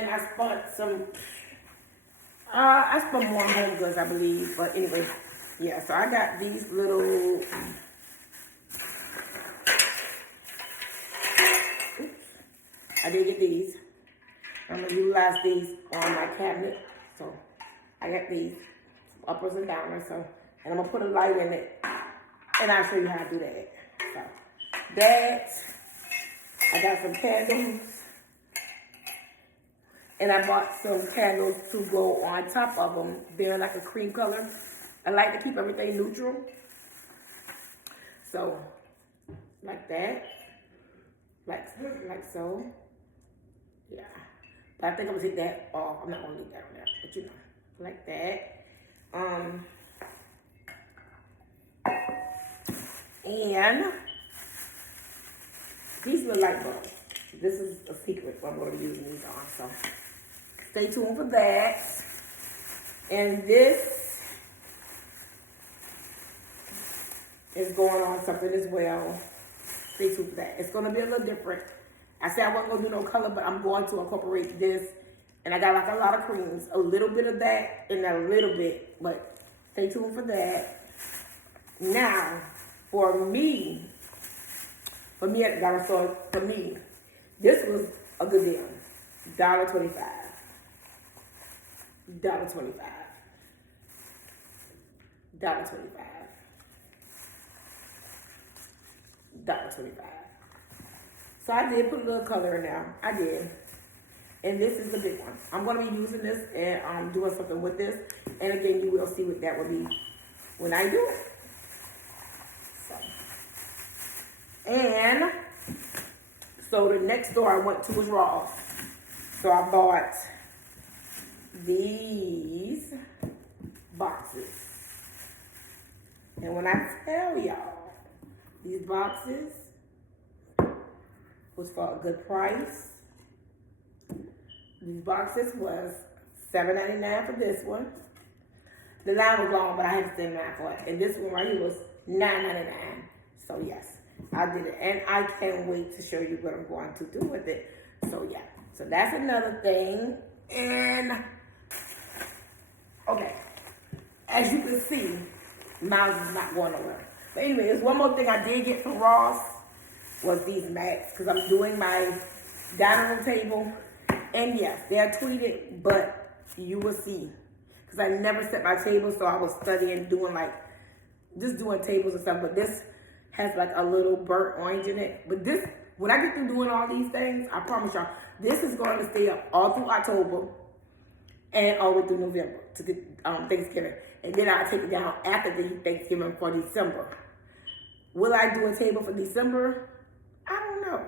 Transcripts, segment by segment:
And I spent more on HomeGoods, I believe. But anyway, yeah, so I got these little, oops, I did get these. I'm gonna utilize these on my cabinet. So I got these uppers and downers. So, and I'm gonna put a light in it, and I'll show you how to do that. So that, I got some candles, and I bought some candles to go on top of them. They're like a cream color. I like to keep everything neutral. So, like that, like so. Yeah, but I think I'm gonna take that off. I'm not gonna leave that on there, but you know, like that. And these little light bulbs. This is a secret what I'm going to be using these on. So stay tuned for that. And this is going on something as well. Stay tuned for that. It's going to be a little different. I said I wasn't going to do no color, but I'm going to incorporate this. And I got like a lot of creams. A little bit of that and a little bit. But stay tuned for that. Now, for me at the dollar store, for me, this was a good deal. $1.25. $1.25. $1.25. $1.25. So I did put a little color in there. I did. And this is the big one. I'm going to be using this and doing something with this. And again, you will see what that will be when I do it. And so the next store I went to was Ross. So I bought these boxes. And when I tell y'all, these boxes was for a good price. These boxes was $7.99 for this one. The line was long, but I had to stand in line for it. And this one right here was $9.99. So yes, I did it. And I can't wait to show you what I'm going to do with it. So yeah, so that's another thing. And okay, as you can see, Miles is not going nowhere. But anyway, there's one more thing I did get from Ross was these mats, because I'm doing my dining room table. And yes, they're tweeted, but you will see. Because I never set my table, so I was studying, doing tables and stuff. But this has like a little burnt orange in it. But this, when I get through doing all these things, I promise y'all, this is going to stay up all through October and all the way through November to Thanksgiving. And then I'll take it down after the Thanksgiving for December. Will I do a table for December? I don't know.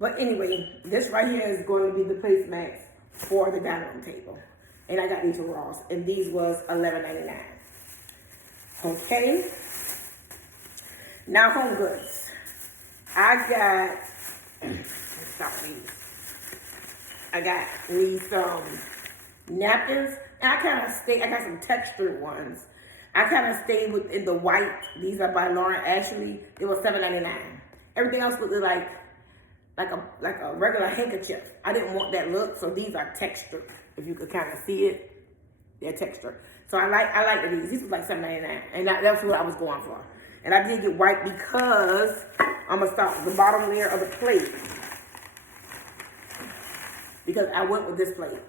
But anyway, this right here is going to be the placemats for the dining room table. And I got these from Ross. And these was $11.99. Okay. Now, HomeGoods. I got, let's stop these. I got these napkins. And I got some textured ones. I kind of stayed within the white. These are by Lauren Ashley. It was $7.99. Everything else looked like a regular handkerchief. I didn't want that look, so these are textured. If you could kind of see it, they're textured. So I like these. These was like $7.99, and that's what I was going for. And I did get white because I'm gonna start with the bottom layer of the plate because I went with this plate.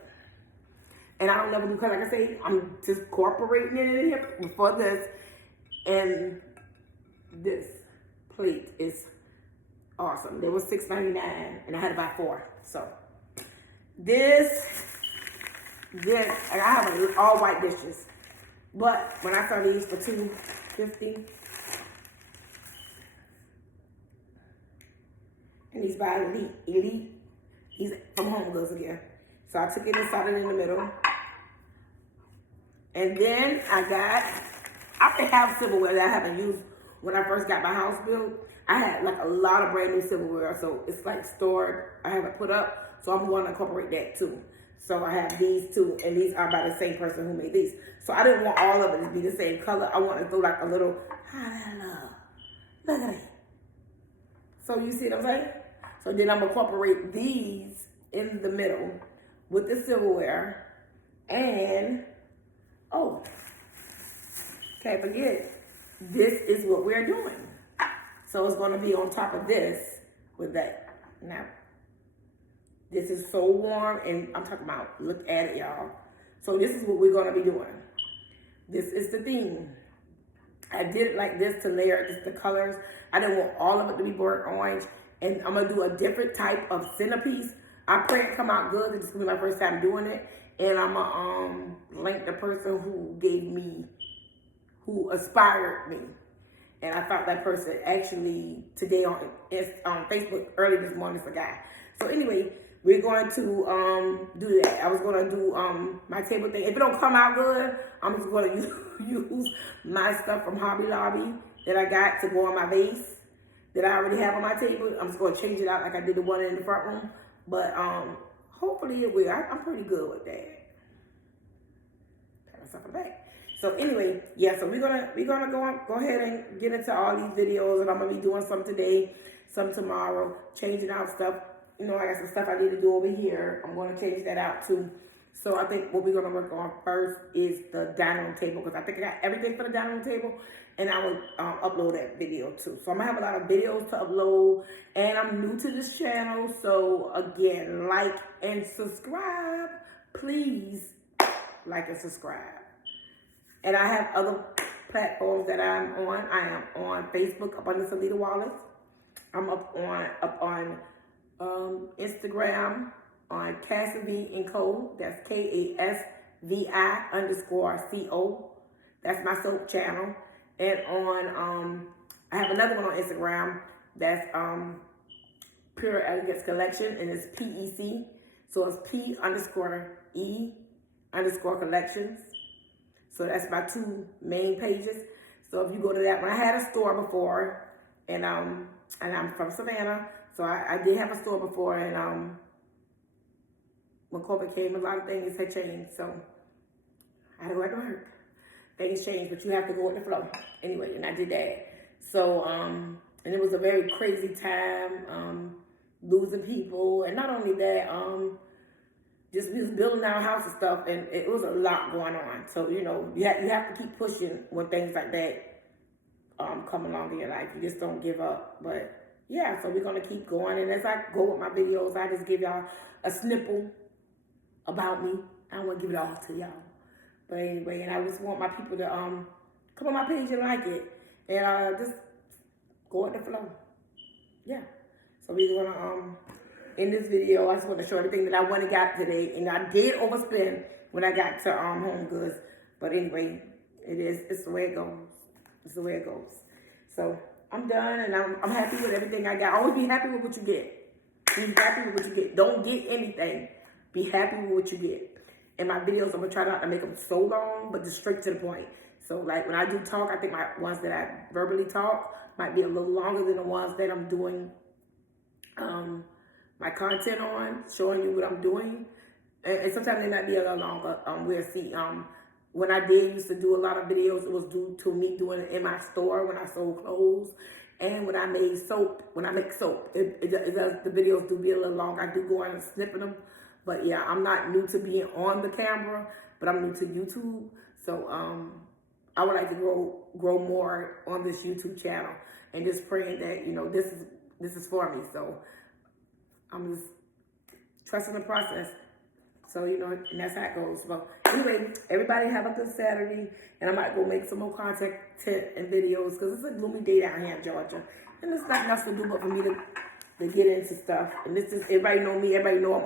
And I don't never do color, like I say, I'm just incorporating it in here before this. And this plate is awesome. It was $6.99 and I had to buy 4. So this, and I have all white dishes. But when I saw these for $2.50, and these by Elite, he's from HomeGoods again. So I took it and started in the middle. And then I have silverware that I haven't used when I first got my house built. I had like a lot of brand new silverware, so it's like stored. I haven't put up, so I'm going to incorporate that too. So I have these two, and these are by the same person who made these. So I didn't want all of it to be the same color. I wanted to throw like a little, look at it. So you see what I'm saying? So then I'm going to incorporate these in the middle with the silverware. And, oh, can't forget, this is what we're doing. So it's going to be on top of this with that. Now, this is so warm, and I'm talking about, look at it, y'all. So this is what we're going to be doing. This is the theme. I did it like this to layer just the colors. I didn't want all of it to be burnt orange. And I'm going to do a different type of centerpiece. I pray it come out good. This is going to be my first time doing it. And I'm going to link the person who inspired me. And I thought that person actually today on Facebook early this morning forgot. So anyway, we're going to do that. I was going to do my table thing. If it don't come out good, I'm just going to use my stuff from Hobby Lobby that I got to go on my vase that I already have on my table. I'm just going to change it out like I did the one in the front room. But hopefully it will. I'm pretty good with that. Pat myself on the back. So anyway, yeah, so we're gonna go ahead and get into all these videos, and I'm gonna be doing some today, some tomorrow, changing out stuff. You know, I got some stuff I need to do over here. I'm gonna change that out too. So I think what we're gonna work on first is the dining room table, because I think I got everything for the dining room table, and I will upload that video too. So I'm gonna have a lot of videos to upload, and I'm new to this channel, so again, like and subscribe. Please like and subscribe. And I have other platforms that I'm on. I am on Facebook up under Salita Wallace. I'm up on Instagram on Cassivi & Co. That's KASVI_CO. That's my soap channel. And on I have another one on Instagram that's Pure Elegance Collection, and it's PEC. So it's P_E_collections. So that's my two main pages. So if you go to that one, I had a store before, and I'm from Savannah, so I did have a store before, and when COVID came, a lot of things had changed, so I had to go back to work. Things changed, but you have to go with the flow. Anyway, and I did that. So, and it was a very crazy time, losing people, and not only that, just we was building our house and stuff, and it was a lot going on. So, you know, you have to keep pushing when things like that come along in your life. You just don't give up. But yeah, so we're gonna keep going. And as I go with my videos, I just give y'all a snippet about me. I don't want to give it all to y'all. But anyway, and I just want my people to come on my page and like it, and just go with the flow. Yeah. So we're gonna in this video, I just want to show everything that I went and got today. And I did overspend when I got to HomeGoods. But anyway, it's the way it goes. It's the way it goes. So I'm done, and I'm happy with everything I got. Always be happy with what you get. Be happy with what you get. Don't get anything. Be happy with what you get. In my videos, I'm going to try not to make them so long, but just straight to the point. So like when I do talk, I think my ones that I verbally talk might be a little longer than the ones that I'm doing my content on, showing you what I'm doing. And sometimes they might be a little longer. We'll see. When I used to do a lot of videos, it was due to me doing it in my store when I sold clothes. And when I made soap, when I make soap, it does, the videos do be a little long. I do go on and snipping them. But yeah, I'm not new to being on the camera, but I'm new to YouTube. So I would like to grow more on this YouTube channel, and just praying that, you know, this is for me. So I'm just trusting the process. So, you know, and that's how it goes. So anyway, everybody have a good Saturday, and I might go make some more content and videos, because it's a gloomy day down here in Georgia, and there's nothing else to do but for me to get into stuff. And this is, everybody know me, everybody know I'm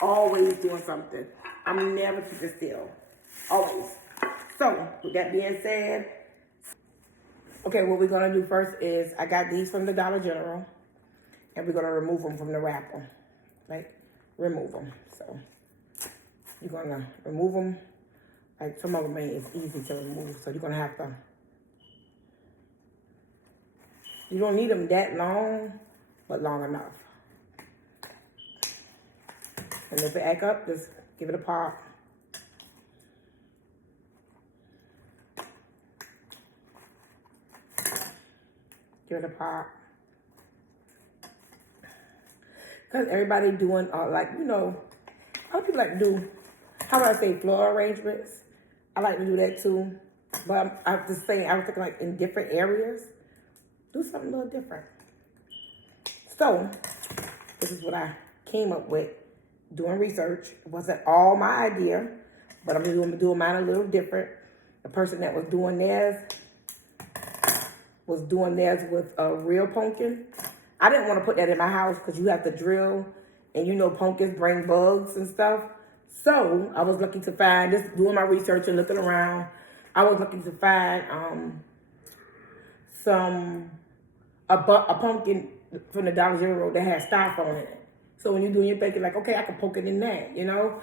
always doing something. I'm never keeping still. Always. So, with that being said, okay, what we're gonna do first is, I got these from the Dollar General, and we're gonna remove them from the wrapper. Like, remove them. So, you're gonna remove them. Like, some of them is easy to remove, so you're gonna have to, you don't need them that long, but long enough. And if it act up, just give it a pop. Give it a pop. Because everybody doing, like, you know, other people like to do, how would I say, floral arrangements. I like to do that too. But I'm just saying, I was thinking like in different areas, do something a little different. So, this is what I came up with doing research. It wasn't all my idea, but I'm doing mine a little different. The person that was doing theirs with a real pumpkin. I didn't want to put that in my house because you have to drill, and you know pumpkins bring bugs and stuff. So I was looking to find, just doing my research and looking around, I was looking to find a pumpkin from the Dollar General that has styrofoam in it. So when you're doing your thinking like, okay, I can poke it in that, you know,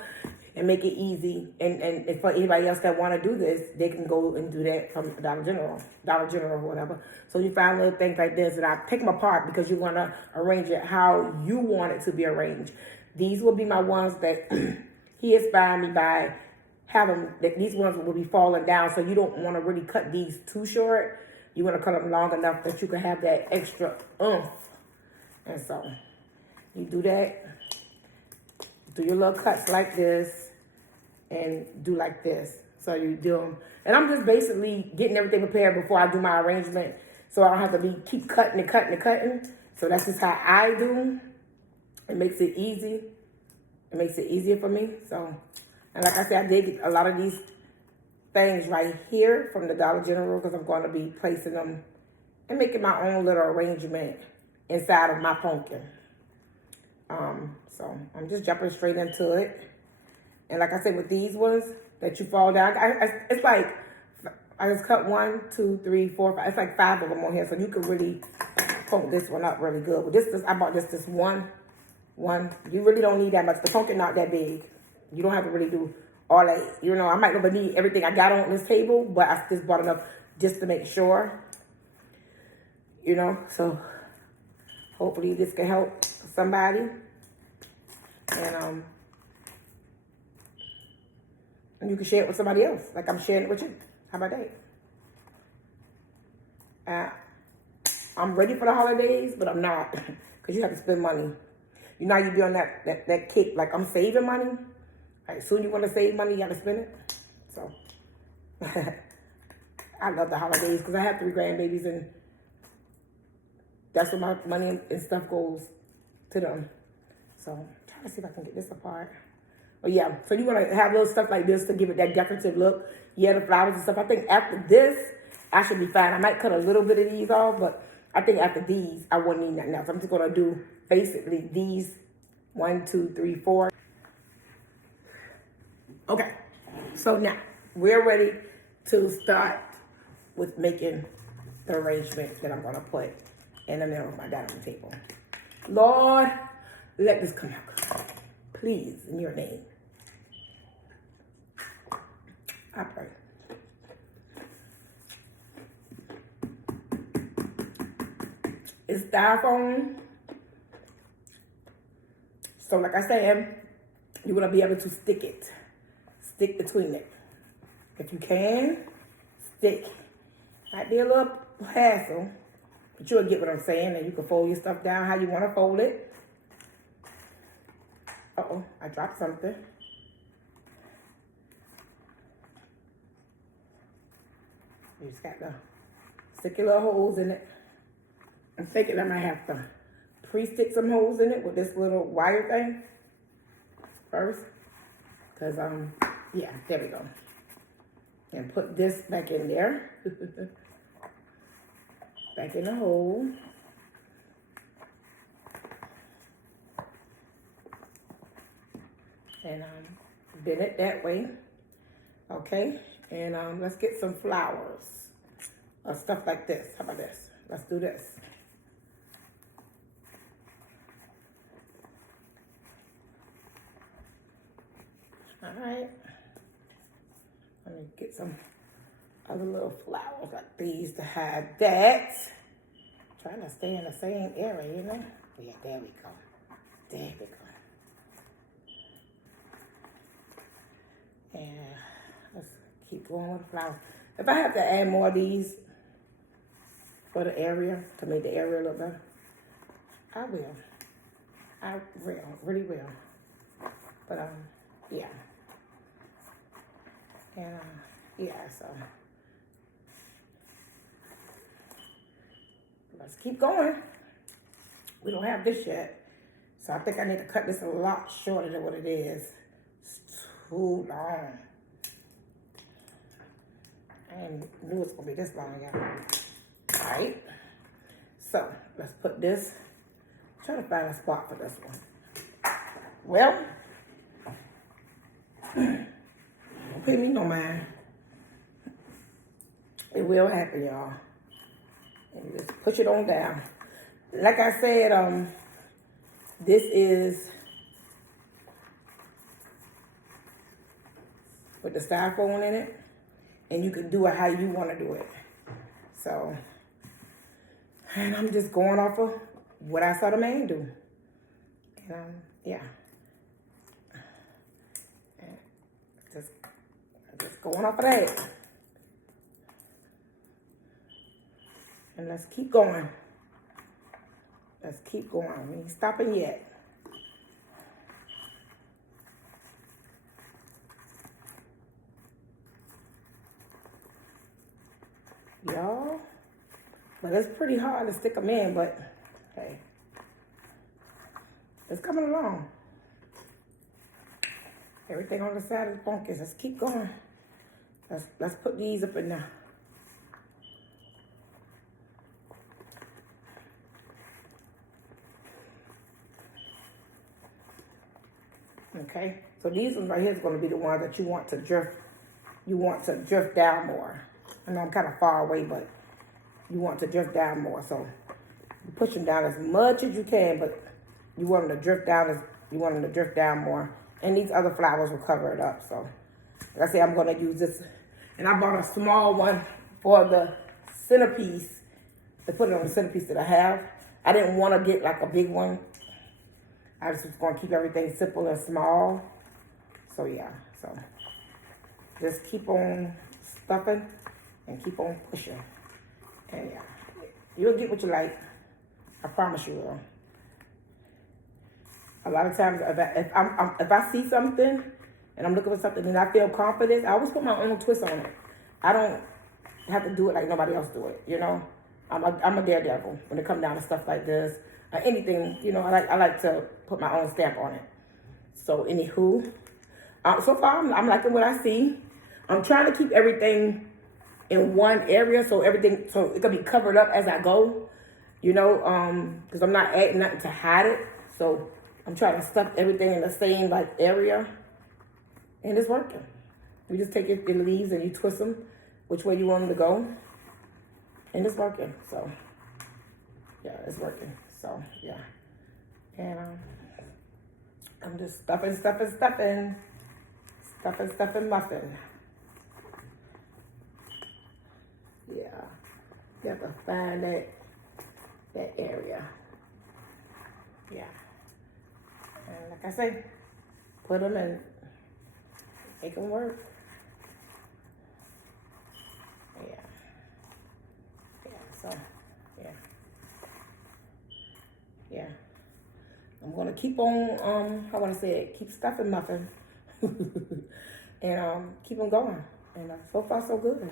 and make it easy. And for anybody else that want to do this, they can go and do that from Dollar General or whatever. So you find little things like this, and I pick them apart because you want to arrange it how you want it to be arranged. These will be my ones that he inspired me by having, that these ones will be falling down, so you don't want to really cut these too short. You want to cut them long enough that you can have that extra oomph. And so you do that, do your little cuts like this, and do like this. So you do them. And I'm just basically getting everything prepared before I do my arrangement, so I don't have to keep cutting and cutting and cutting. So that's just how I do. It makes it easy. It makes it easier for me. So, and like I said, I did get a lot of these things right here from the Dollar General because I'm going to be placing them and making my own little arrangement inside of my pumpkin. So I'm just jumping straight into it. And like I said, with these ones that you fall down, it's like, I just cut 1, 2, 3, 4, 5. It's like 5 of them on here, so you can really pump this one up really good. But I bought this one. You really don't need that much. The pumpkin not that big. You don't have to really do all that. You know, I might not need everything I got on this table, but I just bought enough just to make sure. You know, so hopefully this can help somebody. And you can share it with somebody else, like I'm sharing it with you. How about that? I'm ready for the holidays, but I'm not, because you have to spend money. You know, you be on that kick, like I'm saving money. Like, soon you want to save money, you got to spend it. So, I love the holidays because I have 3 grandbabies, and that's where my money and stuff goes to them. So, I'm trying to see if I can get this apart. But yeah, so you want to have little stuff like this to give it that decorative look. Yeah, the flowers and stuff. I think after this, I should be fine. I might cut a little bit of these off, but I think after these, I won't need nothing else. I'm just going to do basically these 1, 2, 3, 4. Okay, so now we're ready to start with making the arrangement that I'm going to put in the middle of my dining table. Lord, let this come out. Please, in your name. I pray. It's styrofoam. So like I said, you want to be able to stick it. Stick between it. If you can, stick. Might be a little hassle, but you'll get what I'm saying. And you can fold your stuff down how you want to fold it. Uh-oh, I dropped something. You just got to stick your little holes in it. I'm thinking I might have to pre-stick some holes in it with this little wire thing first. Because, yeah, there we go. And put this back in there. Back in the hole. And bend it that way. Okay. And let's get some flowers. Or stuff like this. How about this? Let's do this. All right. Let me get some other little flowers like these to hide that. Trying to stay in the same area, you know? Yeah, there we go. There we go. And let's keep going with the flowers. If I have to add more of these for the area, to make the area look better, I will. I will, really will. But, yeah. And, yeah, so. Let's keep going. We don't have this yet. So I think I need to cut this a lot shorter than what it is. It's too long. I didn't knew it was gonna be this long, y'all. Alright. So let's put this. Try to find a spot for this one. Well, don't pay me no mind. It will happen, y'all. And just push it on down. Like I said, this is with the styrofoam in it, and you can do it how you want to do it. So, and I'm just going off of what I saw the man do. And yeah, and just going off of that. And let's keep going. Let's keep going. We ain't stopping yet. Y'all. But it's pretty hard to stick them in, but hey. It's coming along. Everything on the side is bunky. Let's keep going. Let's put these up in there. Okay, so these ones right here is going to be the ones that you want to drift. You want to drift down more. I know I'm kind of far away, but you want to drift down more. So you push them down as much as you can, but you want them to drift down more. And these other flowers will cover it up. So like I say, I'm going to use this, and I bought a small one for the centerpiece to put it on the centerpiece that I have. I didn't want to get like a big one. I just was going to keep everything simple and small. So, yeah. So, just keep on stuffing and keep on pushing. And, yeah. You'll get what you like. I promise you will. A lot of times, if I see something and I'm looking for something and I feel confident, I always put my own twist on it. I don't have to do it like nobody else do it, you know? I'm a daredevil when it comes down to stuff like this. Anything, you know, I like to put my own stamp on it. So, anywho, so far I'm liking what I see. I'm trying to keep everything in one area so it can be covered up as I go, you know, because I'm not adding nothing to hide it. So I'm trying to stuff everything in the same like area, and it's working. You just take your leaves and you twist them which way you want them to go, and it's working. So yeah, it's working. So, yeah. And I'm just stuffing muffin. Yeah. You have to find that area. Yeah. And like I say, put them in. Make them work. Yeah. Yeah, so, yeah. Yeah, I'm gonna keep on, how would I say it? Keep stuffing muffin, and keep them going. And so far so good.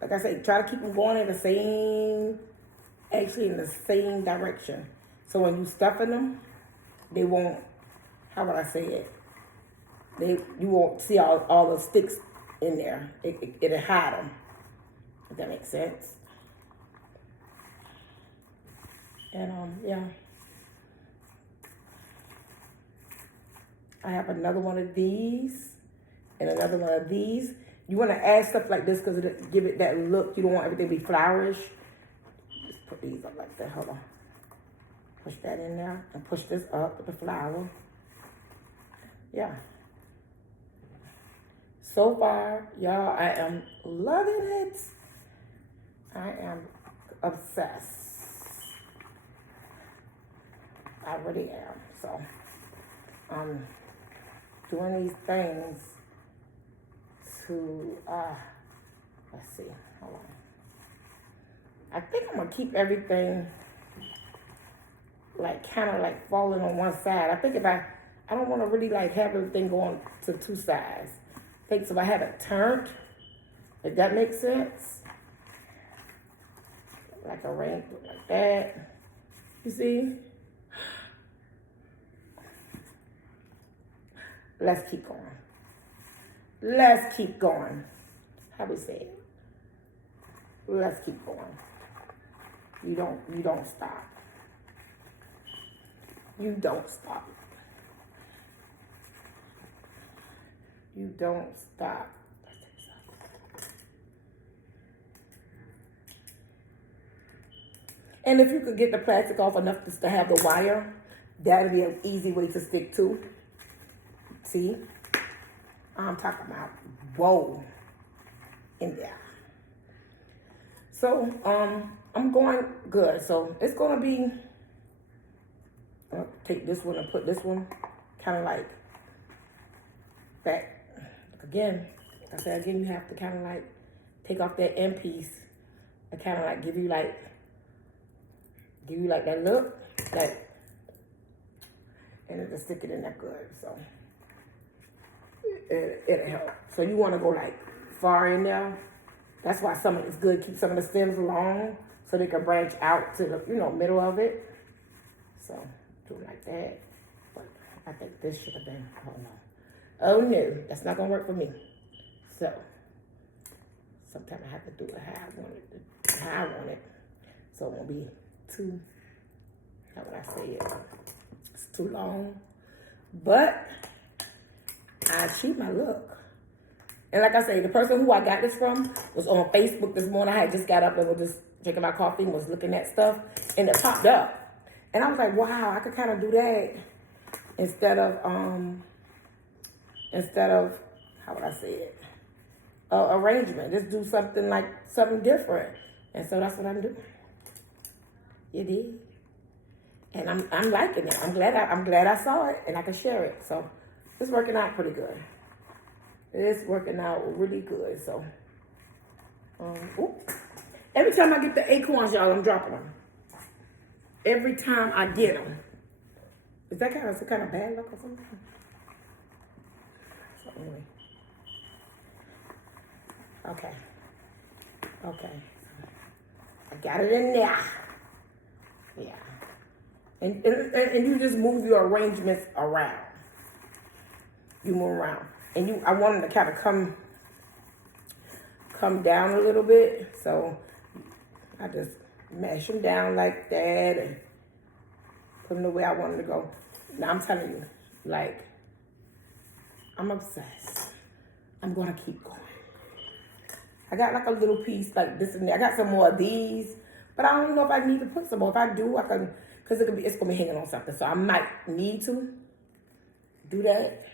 Like I said, try to keep them going in the same direction. So when you stuffing them, they won't. How would I say it? You won't see all the sticks in there. It'll hide them. If that makes sense. And yeah. I have another one of these and another one of these. You want to add stuff like this because it give it that look. You don't want everything to be flourish. Just put these up like that. Hold on. Push that in there and push this up with the flower. Yeah. So far, y'all, I am loving it. I am obsessed. I really am. So, doing these things to, let's see, hold on. I think I'm gonna keep everything like kind of like falling on one side. I think if I don't want to really like have everything going to two sides. I think so if I have it turned, if that makes sense. Like a ring like that. You see? Let's keep going. Let's keep going. How we say it? Let's keep going. You don't stop. You don't stop. You don't stop. And if you could get the plastic off enough just to have the wire, that would be an easy way to stick to. See? I'm talking about, whoa, in there. So, I'm going good. So, it's going to be, I'll take this one and put this one kind of like back. Again, like I said, again, you have to kind of like take off that end piece and kind of like give you like that look, that, and it'll stick it in there good. So, it'll help. So you want to go like far in there. That's why some of it's good. Keep some of the stems long so they can branch out to the middle of it. So do it like that. But I think this should have been. Oh no, that's not gonna work for me. So sometimes I have to do it how I want it. So it won't be too. How would I say it? It's too long, but I achieved my look. And like I say, the person who I got this from was on Facebook this morning. I had just got up and was just drinking my coffee and was looking at stuff, and it popped up. And I was like, wow, I could kind of do that instead of, how would I say it? Arrangement. Just do something different. And so that's what I'm doing. You did. And I'm liking it. I'm glad I saw it and I can share it. So it's working out pretty good. It's working out really good. So every time I get the acorns, y'all, I'm dropping them. Every time I get them. Is that some kind of bad luck or something? So anyway. Okay. I got it in there. Yeah. And you just move your arrangements around. You move around. And I want them to kind of come down a little bit. So I just mash them down like that and put them the way I want them to go. Now I'm telling you, like, I'm obsessed. I'm going to keep going. I got like a little piece like this and there. I got some more of these, but I don't know if I need to put some more. If I do, I can, because it's going to be hanging on something. So I might need to do that.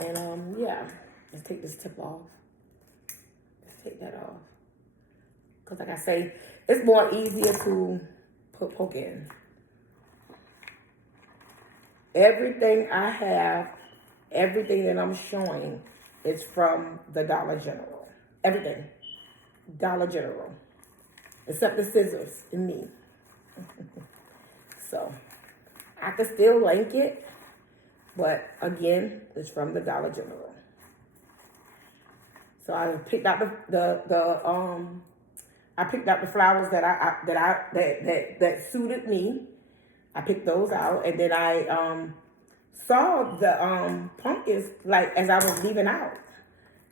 And yeah, let's take this tip off. Let's take that off. Because like I say, it's more easier to poke in. Everything I have, everything that I'm showing is from the Dollar General. Everything. Dollar General. Except the scissors and me. So, I can still link it. But again, it's from the Dollar General. So I picked out I picked out the flowers that suited me. I picked those out, and then I saw the pumpkins like as I was leaving out,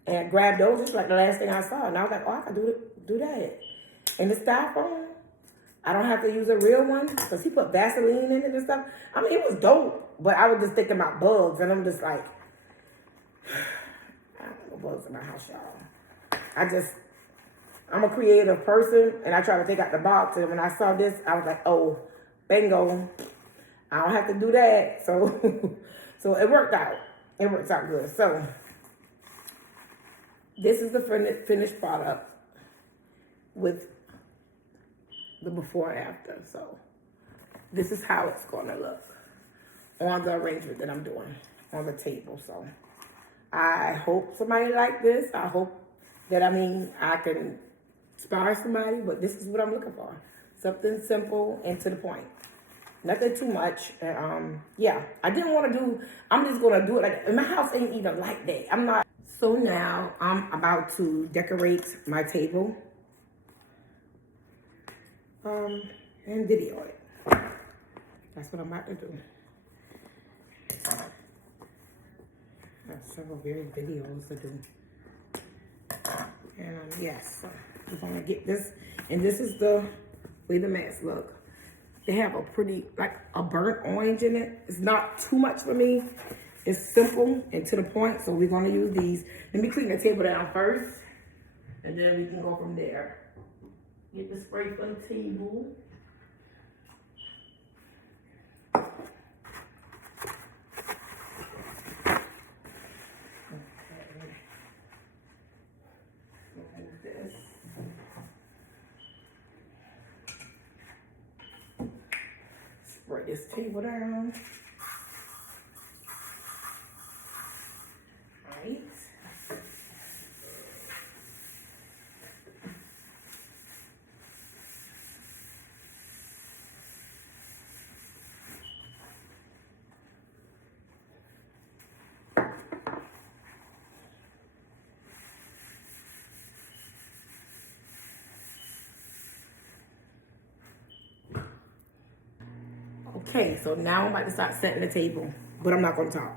and grabbed those just like the last thing I saw, and I was like, oh, I could do that. And the styrofoam, I don't have to use a real one because he put Vaseline in it and stuff. I mean, it was dope, but I was just thinking about bugs, and I'm just like, I don't know bugs in my house, y'all. I'm a creative person, and I try to take out the box, and when I saw this, I was like, oh, bingo. I don't have to do that. So, so it worked out. It works out good. So, this is the finished product with the before and after. So, this is how it's going to look on the arrangement that I'm doing on the table. So, I hope somebody like this. I hope that, I can inspire somebody, but this is what I'm looking for. Something simple and to the point. Nothing too much. Yeah, I didn't want to do. I'm just gonna do it like my house ain't even like that. I'm not. So now I'm about to decorate my table. And video it. That's what I'm about to do. I have several various videos to do. And yes, so I'm gonna get this. And this is the way the mats look. They have a pretty, like a burnt orange in it. It's not too much for me. It's simple and to the point, so we're gonna use these. Let me clean the table down first, and then we can go from there. Get the spray for the table. Spray this table down. Right. Okay, so now I'm about to start setting the table, but I'm not gonna talk.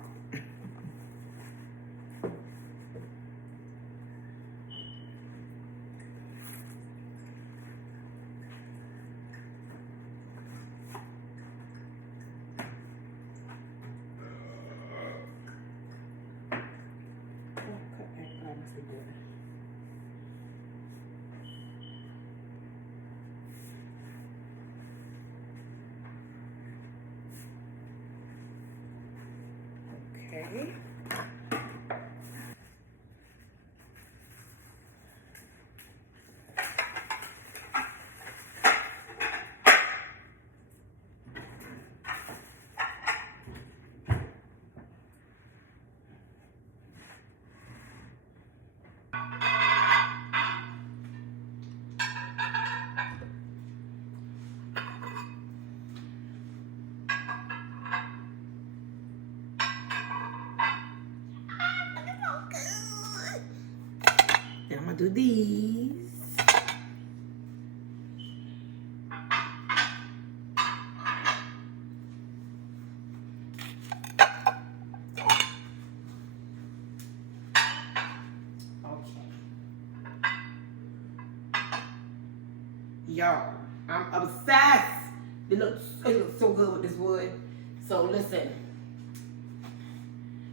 Okay. Then I'm gonna do these. Y'all, I'm obsessed. It looks so good with this wood. So listen,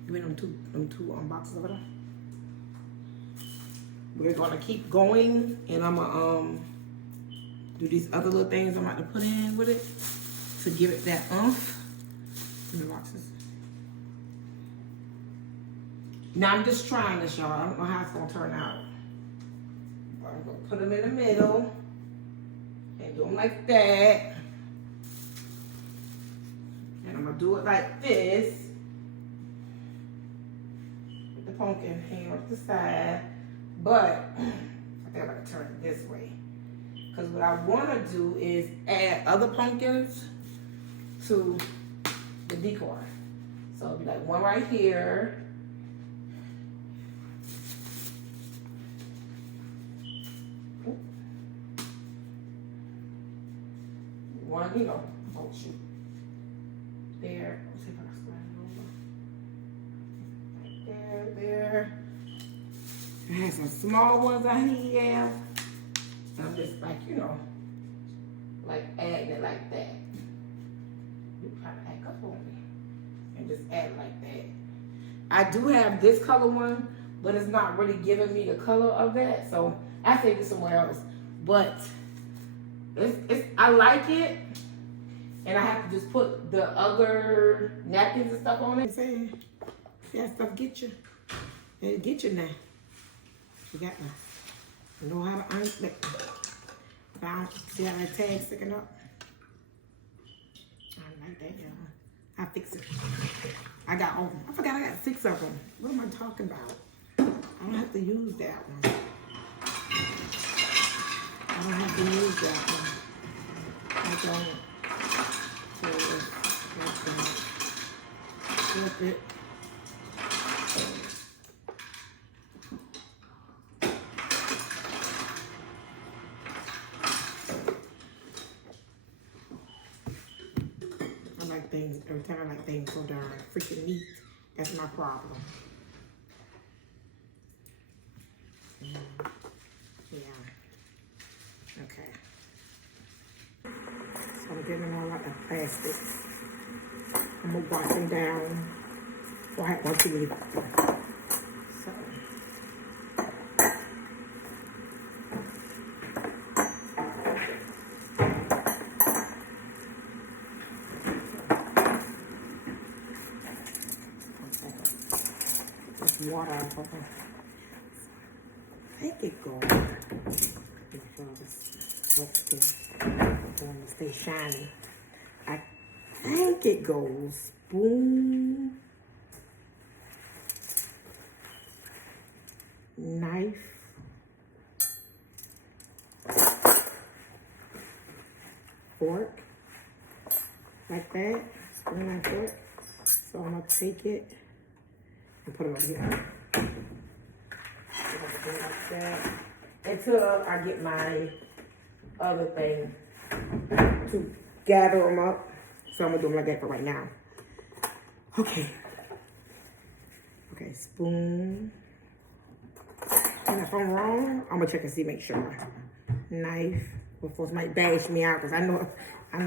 give me them two boxes over there. We're gonna keep going, and I'm gonna do these other little things I'm about to put in with it to give it that oomph. In the boxes. Now I'm just trying this, y'all. I don't know how it's gonna turn out. But I'm gonna put them in the middle. And do them like that. And I'm gonna do it like this. With the pumpkin hanging off the side. But I think I'm gonna turn it this way. Because what I wanna do is add other pumpkins to the decor. So it'll be like one right here. One, you know, oh shoot. There. Let's see if I can slide it over. There. I have some small ones I have. And I'm just like, you know, like adding it like that. You kind of act up on me. And just add it like that. I do have this color one, but it's not really giving me the color of that. So I take it somewhere else. But I like it, and I have to just put the other napkins and stuff on it. See that stuff get you. It'll get you now. You got to know how to unstick them. See how that tag sticking up? I like that, y'all. I fix it. I forgot I got 6 of them. What am I talking about? I don't have to use that one. I don't have to use that one. I don't. So Flip it. I like things, every time I like things so darn freaking neat. That's my problem. Yeah. Okay. So I'm getting all out the plastic. I'm gonna wash them down. Well, I have one too many back there. So. Water off of them. I think it goes. Make sure this wet still. I want to stay shiny. I think it goes spoon, knife, fork, like that. Spoon and fork. So I'm gonna take it and put it over here. Like that. Until I get my other thing to gather them up. So I'm gonna do them like that for right now. Okay. Okay, spoon. And if I'm wrong, I'm gonna check and see, make sure. Knife. Before it might bash me out, because I know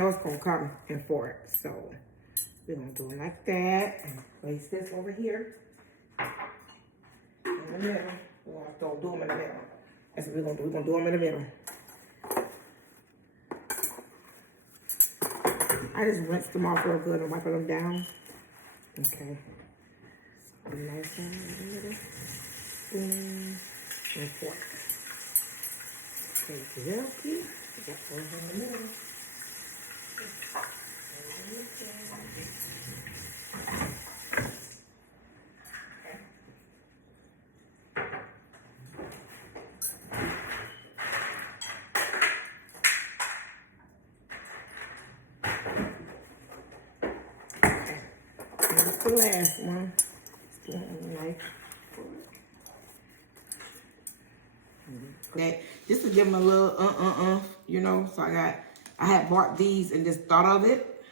it's gonna come and fork. So we're gonna do it like that. And place this over here. In the middle. We're gonna do them in the middle. That's what we're gonna do. We're gonna do them in the middle. I just rinse them off real good and wipe them down. Okay. So nice one in the middle. Spoon and fork. Okay, okay. Got those in the middle. The last one. Knife. Okay, just to give them a little you know. So I had bought these and just thought of it.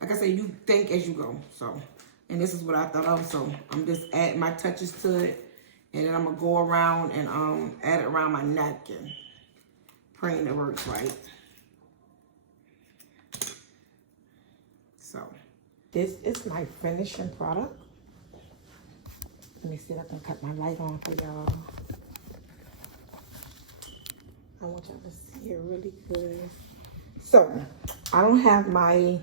Like I said, you think as you go. So, and this is what I thought of. So I'm just adding my touches to it, and then I'm gonna go around and add it around my napkin, praying it works right. So. This is my finishing product. Let me see if I can cut my light on for y'all. I want y'all to see it really good. So, I don't have my,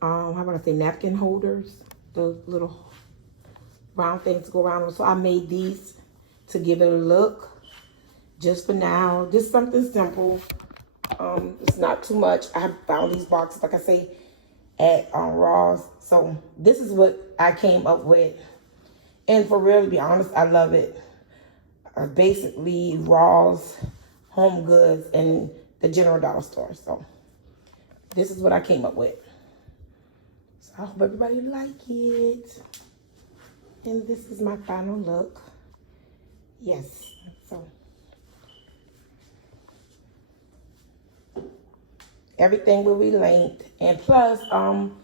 how about I say, napkin holders. The little round things to go around them. So I made these to give it a look. Just for now. Just something simple. It's not too much. I found these boxes, like I say, at Ross. So this is what I came up with, and for real, to be honest, I love it. Basically Ross, HomeGoods, and the general dollar store. So this is what I came up with. So I hope everybody like it, and this is my final look. Yes. So everything will be linked, and plus, I'm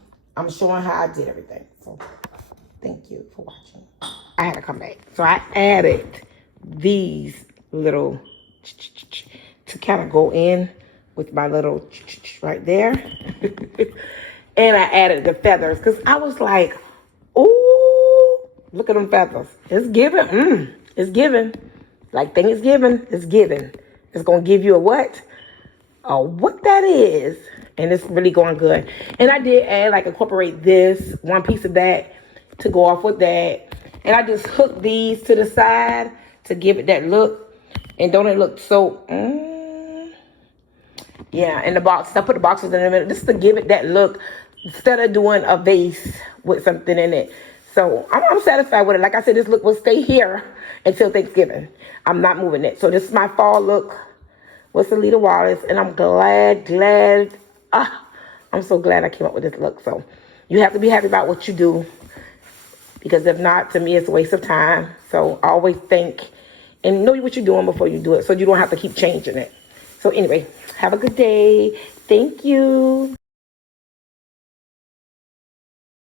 showing how I did everything. So, thank you for watching. I had to come back, so I added these little to kind of go in with my little right there, and I added the feathers because I was like, "Ooh, look at them feathers! It's giving, it's giving, like Thanksgiving, it's giving. It's gonna give you a what?" What that is, and it's really going good. And I did add, like, incorporate this one piece of that to go off with that, and I just hooked these to the side to give it that look. And don't it look so yeah. And the box, I put the boxes in the middle just to give it that look instead of doing a vase with something in it. So I'm satisfied with it. Like I said, this look will stay here until Thanksgiving. I'm not moving it. So this is my fall look with Salita Wallace, and I'm glad I'm so glad I came up with this look. So you have to be happy about what you do, because if not, to me, it's a waste of time. So always think and know what you're doing before you do it, so you don't have to keep changing it. So anyway, have a good day. Thank you.